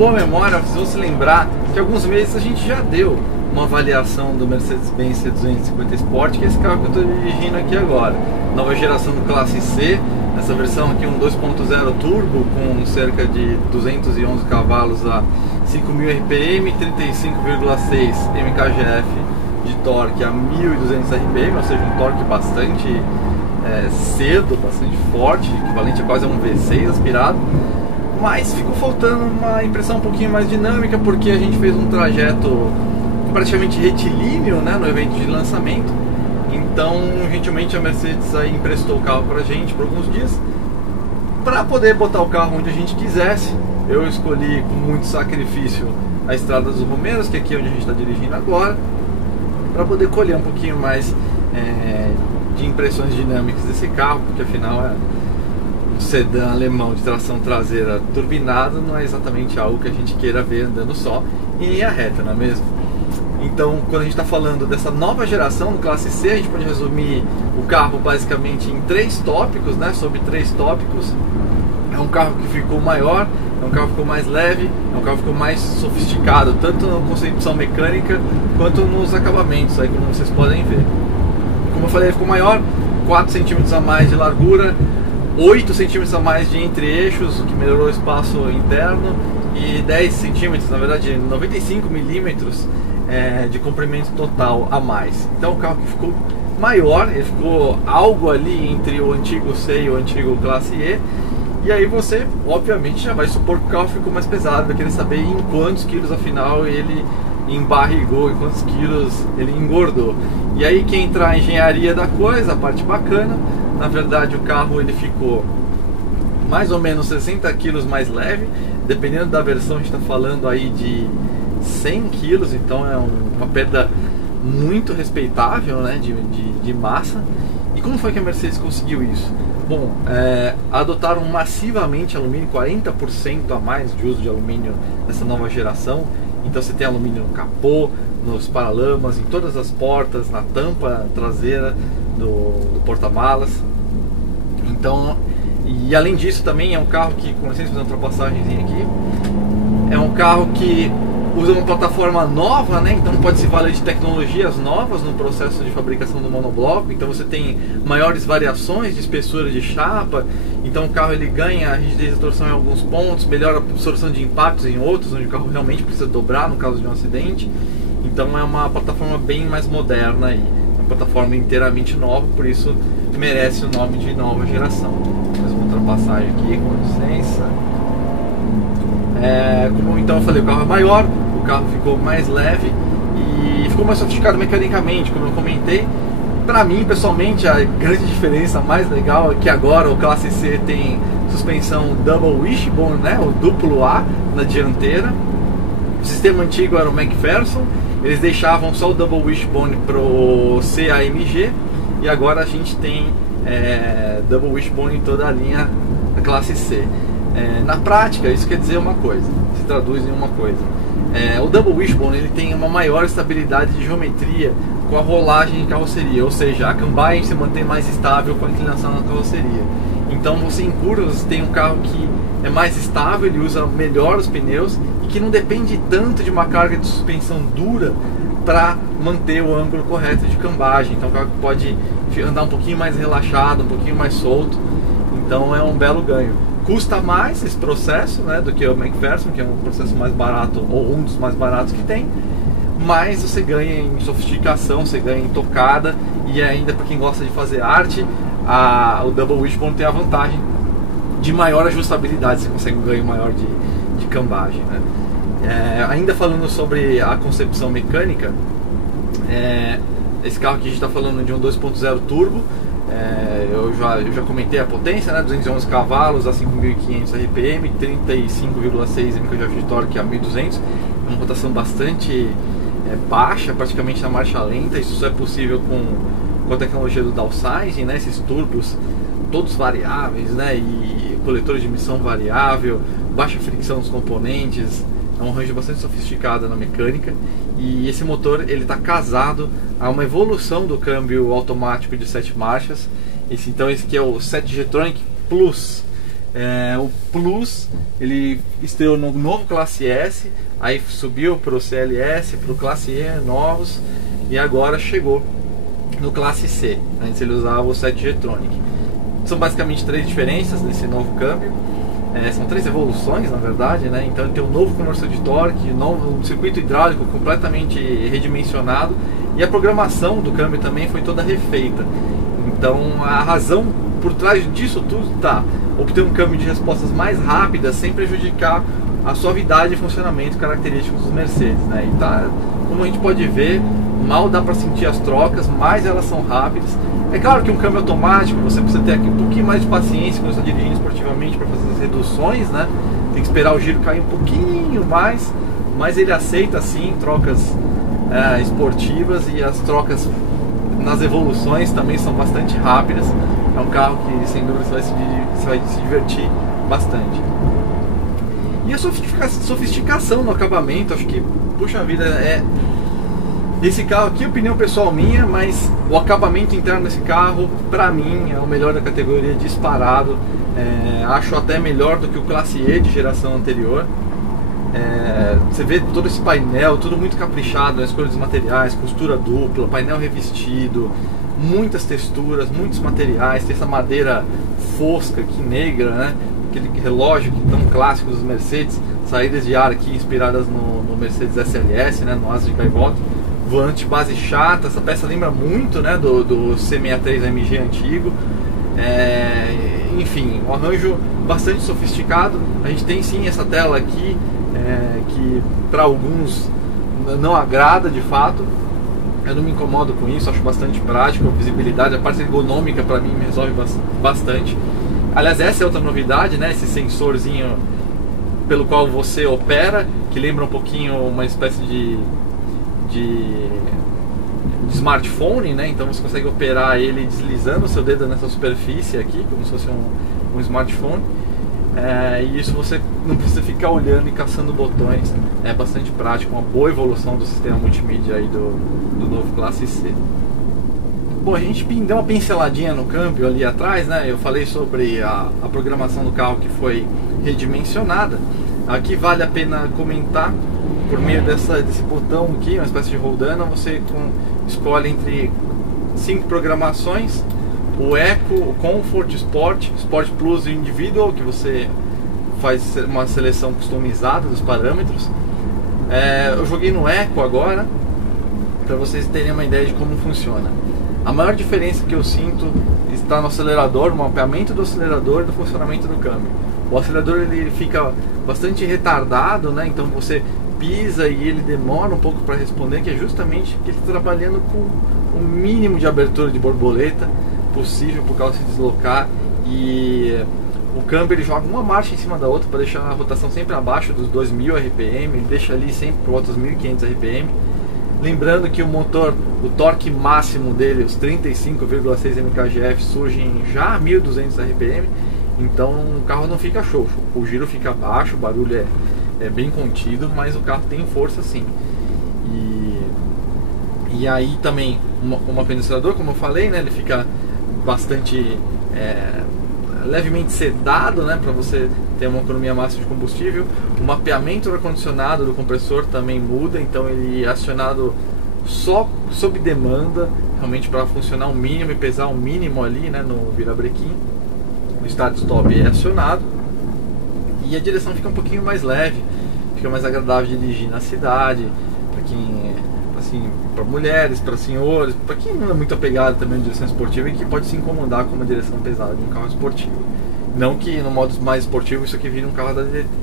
boa memória, vocês vão se lembrar que há alguns meses a gente já deu uma avaliação do Mercedes-Benz C250 Sport, que é esse carro que eu estou dirigindo aqui agora. Nova geração do Classe C, essa versão aqui um 2.0 turbo com cerca de 211 cavalos a 5.000 RPM, 35,6 mkgf de torque a 1.200 RPM, ou seja, um torque bastante cedo, bastante forte, equivalente a quase a um V6 aspirado. Mas ficou faltando uma impressão um pouquinho mais dinâmica, porque a gente fez um trajeto praticamente retilíneo, né, no evento de lançamento. Então, gentilmente a Mercedes aí emprestou o carro pra gente por alguns dias, para poder botar o carro onde a gente quisesse. Eu escolhi com muito sacrifício a Estrada dos Romeiros, que é aqui onde a gente está dirigindo agora, para poder colher um pouquinho mais de impressões dinâmicas desse carro, porque afinal é um sedã alemão de tração traseira turbinado, não é exatamente algo que a gente queira ver andando só em linha reta, não é mesmo? Então, quando a gente está falando dessa nova geração do Classe C, a gente pode resumir o carro basicamente em 3 tópicos, né? Sobre 3 tópicos. É um carro que ficou maior, é um carro que ficou mais leve, é um carro que ficou mais sofisticado, tanto na concepção mecânica quanto nos acabamentos, aí como vocês podem ver. Como eu falei, ele ficou maior, 4 centímetros a mais de largura, 8 centímetros a mais de entre-eixos, o que melhorou o espaço interno, e 10 centímetros, na verdade 95 milímetros de comprimento total a mais. Então o carro que ficou maior, ele ficou algo ali entre o antigo C e o antigo Classe E. E aí você, obviamente, já vai supor que o carro ficou mais pesado, vai querer saber em quantos quilos afinal ele embarrigou, em quantos quilos ele engordou. E aí que entra a engenharia da coisa, a parte bacana. Na verdade o carro ele ficou mais ou menos 60 quilos mais leve, dependendo da versão a gente está falando aí de 100 quilos, então é uma perda muito respeitável, né, de massa. E como foi que a Mercedes conseguiu isso? Bom, adotaram massivamente alumínio, 40% a mais de uso de alumínio nessa nova geração. Então você tem alumínio no capô, nos paralamas, em todas as portas, na tampa traseira do porta-malas. Então, e além disso também é um carro que, com licença, fazer uma ultrapassagemzinha aqui, é um carro que usa uma plataforma nova, né? Então pode se valer de tecnologias novas no processo de fabricação do monobloco. Então você tem maiores variações de espessura de chapa. Então o carro ele ganha a rigidez de torção em alguns pontos, melhora a absorção de impactos em outros, onde o carro realmente precisa dobrar no caso de um acidente. Então é uma plataforma bem mais moderna e uma plataforma inteiramente nova, por isso merece o nome de nova geração. Mais uma ultrapassagem aqui, com licença. Como então eu falei, o carro é maior, o carro ficou mais leve e ficou mais sofisticado mecanicamente, como eu comentei. Para mim, pessoalmente, a grande diferença mais legal é que agora o Classe C tem suspensão Double Wishbone, né, o duplo A na dianteira. O sistema antigo era o McPherson, eles deixavam só o Double Wishbone pro CAMG, e agora a gente tem Double Wishbone em toda a linha da Classe C. Na prática, isso quer dizer uma coisa, se traduz em uma coisa. O Double Wishbone ele tem uma maior estabilidade de geometria com a rolagem de carroceria, ou seja, a cambagem se mantém mais estável com a inclinação na carroceria. Então você em curvas tem um carro que é mais estável, ele usa melhor os pneus e que não depende tanto de uma carga de suspensão dura para manter o ângulo correto de cambagem. Então o carro pode andar um pouquinho mais relaxado, um pouquinho mais solto, então é um belo ganho. Custa mais esse processo, né, do que o McPherson, que é um processo mais barato, ou um dos mais baratos que tem, mas você ganha em sofisticação, você ganha em tocada, e ainda para quem gosta de fazer arte, o Double Wishbone tem a vantagem de maior ajustabilidade, você consegue um ganho maior de cambagem, né? Ainda falando sobre a concepção mecânica, esse carro aqui a gente está falando de um 2.0 turbo. Eu já comentei a potência, né? 211 cavalos a 5.500 RPM, 35,6 mkgf de torque a 1.200, uma rotação bastante baixa, praticamente na marcha lenta. Isso só é possível com a tecnologia do downsizing, né? Esses turbos todos variáveis, né? E coletores de emissão variável, baixa fricção dos componentes. É um range bastante sofisticado na mecânica, e esse motor ele está casado a uma evolução do câmbio automático de 7 marchas. Então esse aqui é o 7G Tronic Plus. O Plus, ele estreou no novo Classe S, aí subiu para o CLS, para o Classe E novos, e agora chegou no Classe C. Antes ele usava o 7G-Tronic. São basicamente 3 diferenças nesse novo câmbio. São 3 evoluções, na verdade, né? Então ele tem um novo conversor de torque, um circuito hidráulico completamente redimensionado, e a programação do câmbio também foi toda refeita. Então a razão por trás disso tudo está obter um câmbio de respostas mais rápidas sem prejudicar a suavidade e funcionamento característicos dos Mercedes, né? E tá, como a gente pode ver, mal dá para sentir as trocas, mas elas são rápidas. É claro que um câmbio automático você precisa ter aqui um pouquinho mais de paciência quando você está dirigindo esportivamente para fazer as reduções, né? Tem que esperar o giro cair um pouquinho mais, mas ele aceita sim trocas esportivas, e as trocas nas evoluções também são bastante rápidas. É um carro que sem dúvida você vai se divertir bastante. E a sofisticação no acabamento, acho que, puxa vida, esse carro aqui, opinião pessoal minha, mas o acabamento interno desse carro, pra mim, é o melhor da categoria, disparado. Acho até melhor do que o Classe E de geração anterior. Você vê todo esse painel, tudo muito caprichado, a escolha dos materiais, costura dupla, painel revestido, muitas texturas, muitos materiais. Tem essa madeira fosca aqui, negra, né? Aquele relógio que tão clássico dos Mercedes, saídas de ar aqui inspiradas no Mercedes SLS, né? No asa de gaivota. Volante base chata, essa peça lembra muito, né, do C63 AMG antigo. Enfim, um arranjo bastante sofisticado. A gente tem sim essa tela aqui, que para alguns não agrada de fato. Eu não me incomodo com isso, acho bastante prático. A visibilidade, a parte ergonômica para mim me resolve bastante. Aliás, essa é outra novidade, né, esse sensorzinho pelo qual você opera, que lembra um pouquinho uma espécie de smartphone, né? Então você consegue operar ele deslizando o seu dedo nessa superfície aqui, como se fosse um smartphone. E isso você não precisa ficar olhando e caçando botões. É bastante prático, uma boa evolução do sistema multimídia aí do novo Classe C. Bom, a gente deu uma pinceladinha no câmbio ali atrás, né? Eu falei sobre a programação do carro que foi redimensionada. Aqui vale a pena comentar, por meio desse botão aqui, uma espécie de roldana, você escolhe entre 5 programações: o Eco, o Comfort, Sport, Sport Plus e Individual, que você faz uma seleção customizada dos parâmetros. Eu joguei no Eco agora, para vocês terem uma ideia de como funciona. A maior diferença que eu sinto está no acelerador, no mapeamento do acelerador e do funcionamento do câmbio. O acelerador ele fica bastante retardado, né? Então você pisa e ele demora um pouco para responder, que é justamente porque ele está trabalhando com o mínimo de abertura de borboleta possível para o carro se deslocar. E o câmbio ele joga uma marcha em cima da outra para deixar a rotação sempre abaixo dos 2.000 RPM, ele deixa ali sempre por volta dos 1.500 RPM. Lembrando que o motor, o torque máximo dele, os 35,6 mkgf, surgem já a 1.200 RPM, então o carro não fica xoxo, o giro fica baixo, o barulho é bem contido, mas o carro tem força sim. E aí também o mapeamento do acelerador, como eu falei, né, ele fica bastante levemente sedado, né, para você ter uma economia máxima de combustível. O mapeamento do ar-condicionado do compressor também muda, então ele é acionado só sob demanda, realmente para funcionar o mínimo e pesar o mínimo ali, né, no virabrequim. O start stop é acionado e a direção fica um pouquinho mais leve, fica mais agradável de dirigir na cidade, para quem assim, para mulheres, para senhores, para quem não é muito apegado também à direção esportiva e que pode se incomodar com uma direção pesada de um carro esportivo. Não que no modo mais esportivo isso aqui vire um carro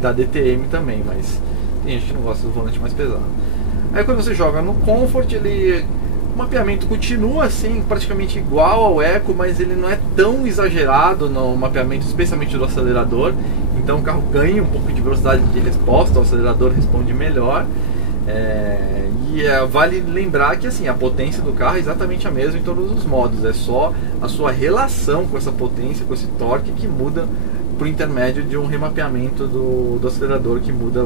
da DTM também, mas tem gente que não gosta do volante mais pesado. Aí quando você joga no Comfort, o mapeamento continua assim, praticamente igual ao Eco, mas ele não é tão exagerado no mapeamento, especialmente do acelerador. Então o carro ganha um pouco de velocidade de resposta, o acelerador responde melhor. Vale lembrar que assim, a potência do carro é exatamente a mesma em todos os modos, é só a sua relação com essa potência, com esse torque, que muda por intermédio de um remapeamento do acelerador, que muda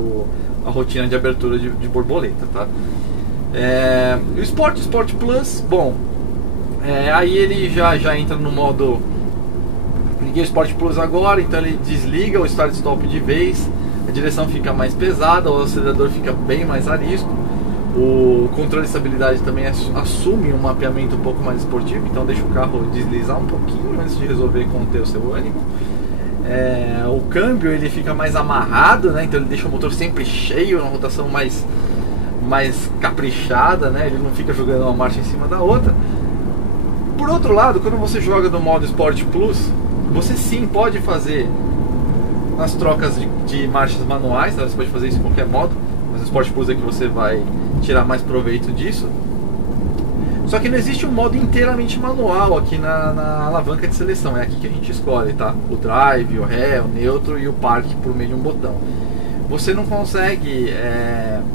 a rotina de abertura de borboleta, tá? O Sport Plus, bom, aí ele já entra no modo Liguei o Sport Plus agora, então ele desliga o Start Stop de vez, a direção fica mais pesada, o acelerador fica bem mais arisco, o controle de estabilidade também assume um mapeamento um pouco mais esportivo, então deixa o carro deslizar um pouquinho antes de resolver conter o seu ânimo. O câmbio ele fica mais amarrado, né? Então ele deixa o motor sempre cheio, uma rotação mais caprichada, né? Ele não fica jogando uma marcha em cima da outra. Por outro lado, quando você joga no modo Sport Plus, você sim pode fazer as trocas de marchas manuais, tá? Você pode fazer isso em qualquer modo, mas o Sport Plus é que você vai tirar mais proveito disso. Só que não existe um modo inteiramente manual aqui na alavanca de seleção. É aqui que a gente escolhe, tá? O drive, o ré, o neutro e o park por meio de um botão. Você não consegue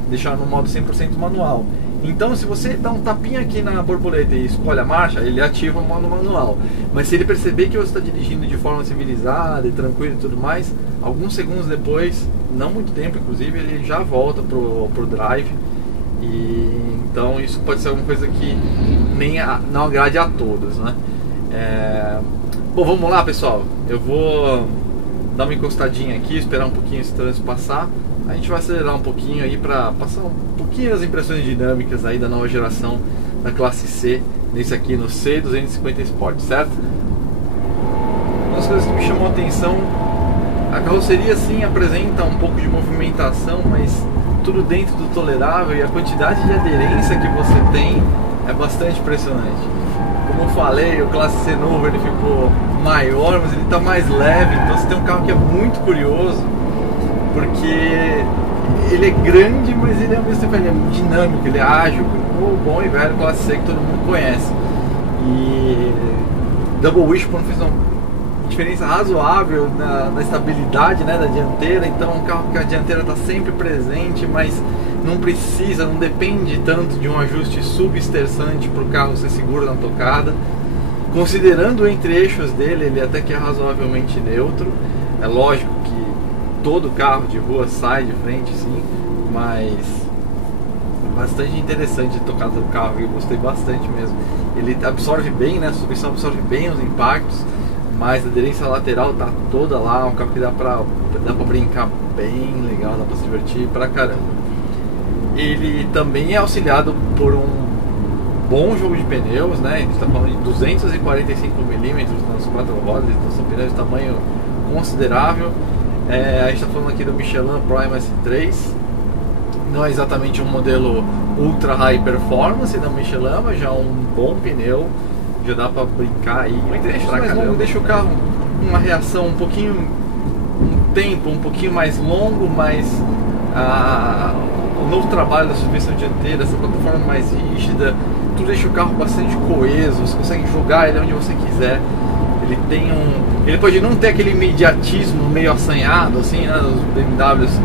deixar no modo 100% manual. Então, se você dá um tapinha aqui na borboleta e escolhe a marcha, ele ativa o modo manual. Mas se ele perceber que você está dirigindo de forma civilizada e tranquila e tudo mais, alguns segundos depois, não muito tempo inclusive, ele já volta pro drive. Então isso pode ser alguma coisa que não agrade a todos, né? Bom, vamos lá, pessoal. Eu vou dar uma encostadinha aqui, esperar um pouquinho esse trânsito passar. A gente vai acelerar um pouquinho aí para passar um pouquinho as impressões dinâmicas aí da nova geração da classe C, nesse aqui no C250 Sport, certo? Uma das coisas que me chamou a atenção, a carroceria sim apresenta um pouco de movimentação, mas tudo dentro do tolerável, e a quantidade de aderência que você tem é bastante impressionante. Como eu falei, o classe C novo ele ficou maior, mas ele está mais leve, então você tem um carro que é muito curioso, porque ele é grande, mas ele ao mesmo tempo ele é dinâmico, ele é ágil, o bom e velho classe C que todo mundo conhece. E Double Wishbone fez uma diferença razoável na estabilidade, né, da dianteira. Então é um carro que a dianteira está sempre presente, mas não precisa, não depende tanto de um ajuste subestressante para o carro ser seguro na tocada. Considerando o entre-eixos dele, ele até que é razoavelmente neutro. É lógico que todo carro de rua sai de frente, sim, mas bastante interessante de tocar do carro, eu gostei bastante mesmo. Ele absorve bem, né, a suspensão absorve bem os impactos, mas a aderência lateral tá toda lá, um carro que dá pra brincar bem legal, dá pra se divertir pra caramba. Ele também é auxiliado por um bom jogo de pneus, né? A gente está falando de 245 mm nas quatro rodas, então são pneus de tamanho considerável. A gente está falando aqui do Michelin Prime S3, não é exatamente um modelo ultra high performance da Michelin, mas já um bom pneu, já dá para brincar aí. Um trecho mais longo deixa o carro com uma reação um pouquinho, um tempo um pouquinho mais longo, mas o novo trabalho da suspensão dianteira, essa plataforma mais rígida, tudo deixa o carro bastante coeso, você consegue jogar ele onde você quiser. Ele pode não ter aquele imediatismo meio assanhado, assim, né, dos BMWs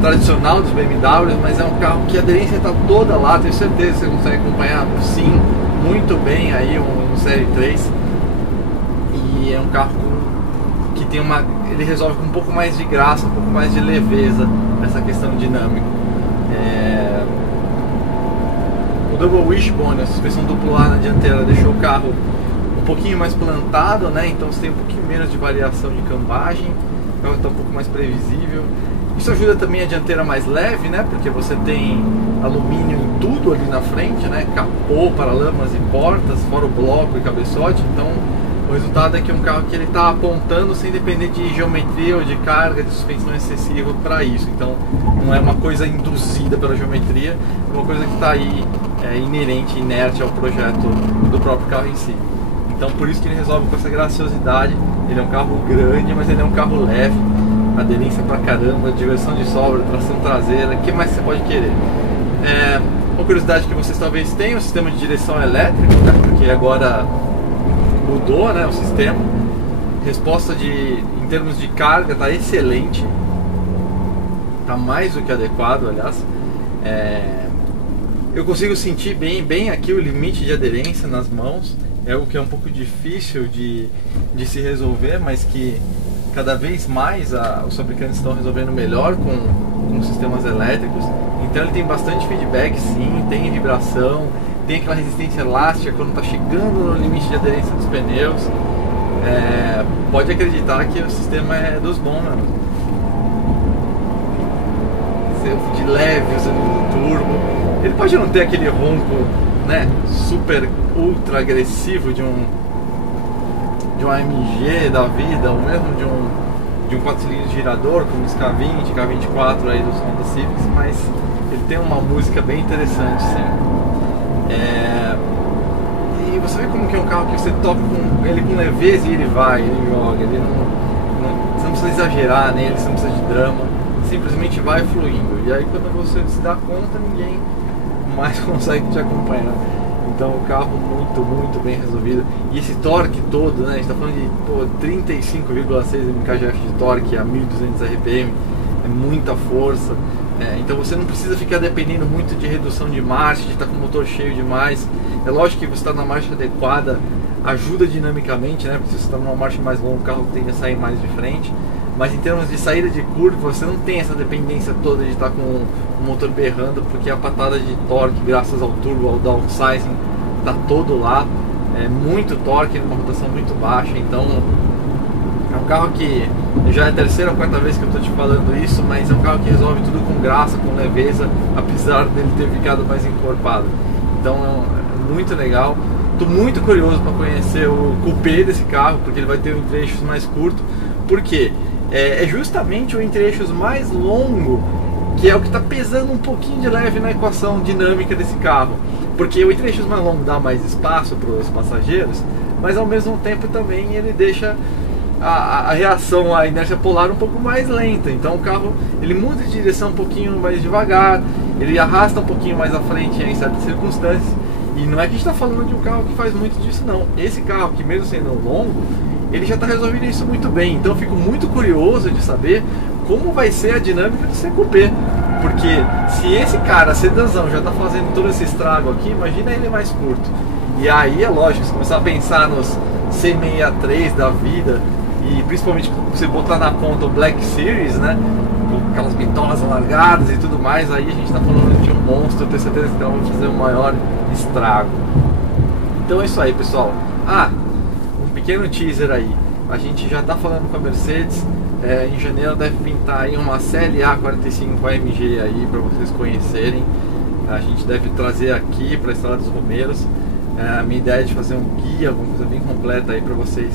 tradicional dos BMWs, mas é um carro que a aderência está toda lá, tenho certeza que você consegue acompanhar, sim, muito bem aí um Série 3. E é um carro que tem ele resolve com um pouco mais de graça, um pouco mais de leveza essa questão dinâmica. O Double Wishbone, a suspensão duplo A na dianteira, deixou o carro um pouquinho mais plantado, né? Então você tem um pouquinho menos de variação de cambagem, o carro está um pouco mais previsível. Isso ajuda também a dianteira mais leve, né? Porque você tem alumínio em tudo ali na frente, né? Capô, paralamas e portas, fora o bloco e cabeçote. Então o resultado é que é um carro que ele está apontando sem depender de geometria ou de carga, de suspensão excessiva para isso. Então não é uma coisa induzida pela geometria, é uma coisa que está aí inerente, inerte ao projeto do próprio carro em si. Então por isso que ele resolve com essa graciosidade. Ele é um carro grande, mas ele é um carro leve, aderência pra caramba, diversão de sobra, tração traseira, o que mais você pode querer? Uma curiosidade que vocês talvez tenham, o sistema de direção elétrico, né? Porque agora mudou, né, o sistema. Resposta em termos de carga está excelente, está mais do que adequado, aliás. Eu consigo sentir bem aqui o limite de aderência nas mãos, é o que é um pouco difícil de se resolver, mas que cada vez mais os fabricantes estão resolvendo melhor com sistemas elétricos. Então ele tem bastante feedback, sim, tem vibração, tem aquela resistência elástica quando está chegando no limite de aderência dos pneus. pode acreditar que o sistema é dos bons, mano. De leve, usando turbo. Ele pode não ter aquele ronco, né, super ultra agressivo de um AMG da vida, ou mesmo de um 4 cilindros girador, como o K20, K24 aí dos Honda Civics, mas ele tem uma música bem interessante, sim. E você vê como que é um carro que você toca com ele com leveza e ele vai, ele joga, ele você não precisa exagerar nele, você não precisa de drama, simplesmente vai fluindo. E aí quando você se dá conta, ninguém mais consegue te acompanhar. Então o carro muito bem resolvido. E esse torque todo, né? A gente está falando de 35,6 mkgf de torque a 1200 RPM, é muita força. Então você não precisa ficar dependendo muito de redução de marcha, de estar com o motor cheio demais. É lógico que você está na marcha adequada, ajuda dinamicamente, né? Porque se você está numa marcha mais longa, o carro tende a sair mais de frente. Mas em termos de saída de curva, você não tem essa dependência toda de estar com o motor berrando, porque a patada de torque, graças ao turbo, ao downsizing, está todo lá. É muito torque numa rotação muito baixa. Então é um carro que já é a terceira ou quarta vez que eu estou te falando isso, mas é um carro que resolve tudo com graça, com leveza, apesar dele ter ficado mais encorpado. Então é muito legal. Estou muito curioso para conhecer o coupé desse carro, porque ele vai ter um entre-eixos mais curto. Por quê? É justamente o entre-eixos mais longo que é o que está pesando um pouquinho de leve na equação dinâmica desse carro. Porque o entre-eixos mais longo dá mais espaço para os passageiros, mas ao mesmo tempo também ele deixa a reação à inércia polar um pouco mais lenta. Então o carro ele muda de direção um pouquinho mais devagar, ele arrasta um pouquinho mais à frente em certas circunstâncias. E não é que a gente está falando de um carro que faz muito disso, não. Esse carro, que mesmo sendo longo, ele já está resolvendo isso muito bem. Então eu fico muito curioso de saber como vai ser a dinâmica do C-Coupé. Porque se esse cara, sedanzão, já está fazendo todo esse estrago aqui, imagina ele mais curto. E aí é lógico, se começar a pensar nos C63 da vida, e principalmente você botar na ponta o Black Series, né, com aquelas bitolas alargadas e tudo mais, aí a gente está falando de um monstro. Eu tenho certeza que vamos fazer um maior estrago. Então é isso aí, pessoal. Um pequeno teaser aí. A gente já está falando com a Mercedes. Em janeiro deve pintar aí uma CLA 45 AMG aí para vocês conhecerem. A gente deve trazer aqui para a Estrada dos Romeiros. A minha ideia é de fazer um guia, alguma coisa bem completa aí para vocês